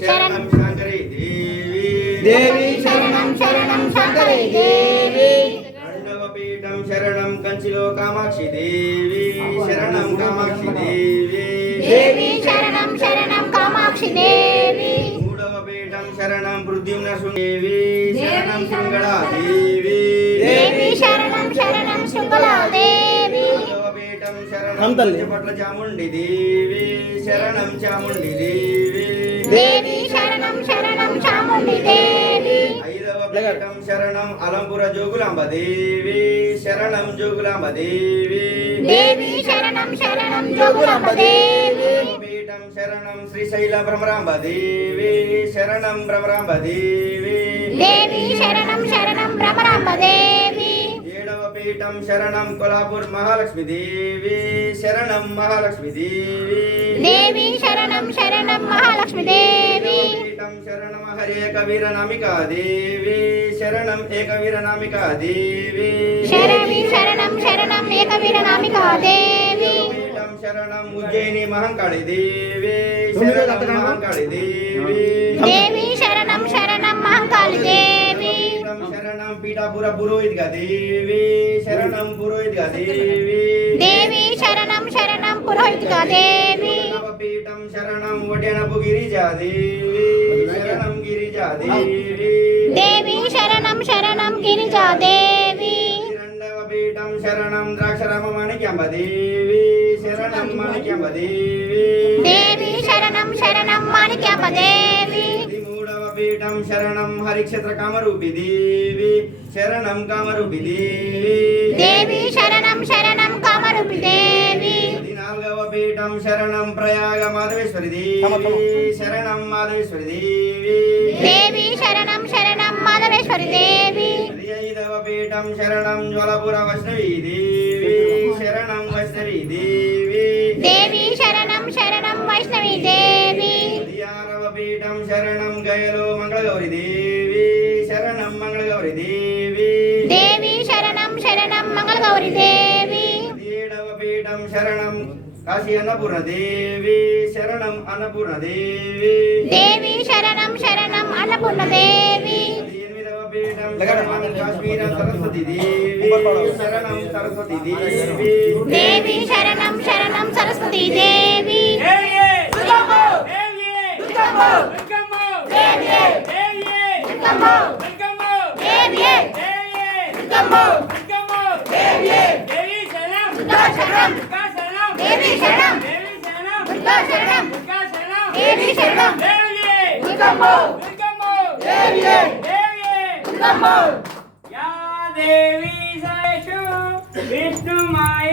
శరణం శాంకరి దేవి దేవి శరణం శరణం శంకరి దేవి రెండవ పీఠం శరణం కంచిలో కామాక్షి దేవి శరణం కామాక్షి దేవి దేవి శరణం శరణం కామాక్షి దేవి మూడవ పీఠం శరణం పృథ్వీమ్న దేవి శరణం శృంగళా దేవి దేవి శరణం శరణం శృంగళా దేవి నాలుగవ పీఠం శరణం పట్ల చాముండి దేవి శరణం చాముండి దేవి దేవి శరణం శరణం చాముండి దేవి ఐదవ పీఠం శరణం అలంపుర జోగులాంబ దేవి శరణం జోగులాంబ దేవి దేవి శరణం శరణం జోగులాంబ దేవి పీఠం శరణం శ్రీశైల భ్రమరాంబ దేవి శరణం భ్రమరాంబ దేవి దేవి శరణం శరణం భ్రమరాంబ దేవి ఏడవ పీఠం శరణం కొల్హాపూర్ మహాలక్ష్మి దేవి శరణం మహాలక్ష్మి దేవి దేవి శరణం శరణం మహాలక్ష్మి దేవి పీఠం శరణం హరి ఏకవీర నామికా దేవి శరణం ఏకవీర నామికా దేవి శరణి శరణం శరణం ఏకవీర నామికా దేవి పీఠం శరణం ఉజ్జయిని మహంకాళి దేవి శరణం మహంకాళి దేవి దేవి శరణం శరణం మహంకాళి దేవి పీఠం శరణం పీఠాపుర పురోహితిగా దేవి శరణం పురోహితిగా దేవి దేవి శరణం శరణం పురోహితికా దేవి పీఠం శరణం వడ్డెనపు గిరిజా దేవి శరణం గిరిజా దేవి దేవి శరణం శరణం గిరిజా దేవి రెండవ పీఠం శరణం ద్రాక్షరామ మాణిక్యాంబ దేవి శరణం మాణిక్యాంబ దేవి దేవి శరణం శరణం మాణిక్యాంబ దేవి మూడవ పీఠం శరణం హరిక్షేత్ర కామరూపి దేవి శరణం కామరూపి దేవి దేవి శరణం శరణం కామరూపి దేవి నాలుగవ పీఠం శరణం ప్రయాగ మాధవేశ్వరి దేవి శరణం మాధవేశ్వరి దేవి దేవి శరణం శరణం మాధవేశ్వరి దేవి ఐదవ పీఠం శరణం జ్వలపుర వైష్ణవి దేవి శరణం వైష్ణవి దేవి దేవి శరణం శరణం వైష్ణవి దేవి ఆరవ పీఠం శరణం గయలో మంగళగౌరి దేవి శరణం మంగళగౌరి దేవి దేవి శరణం శరణం మంగళగౌరి దేవి ఏడవ పీఠం శరణం కాశీ అన్నపూర్ణ దేవి శరణం అన్నపూర్ణ దేవి దేవి శరణం శరణం అన్నపూర్ణ దేవి ఎనిమిదవ పీఠం శరణం కాశ్మీర సరస్వతి దేవి శరణం సరస్వతి దేవి దేవి శరణం శరణం సరస్వతి దేవి దేవి శరణం దుర్గా శరణం దేవి శరణం దేవి సరేషు విష్ణు మాయ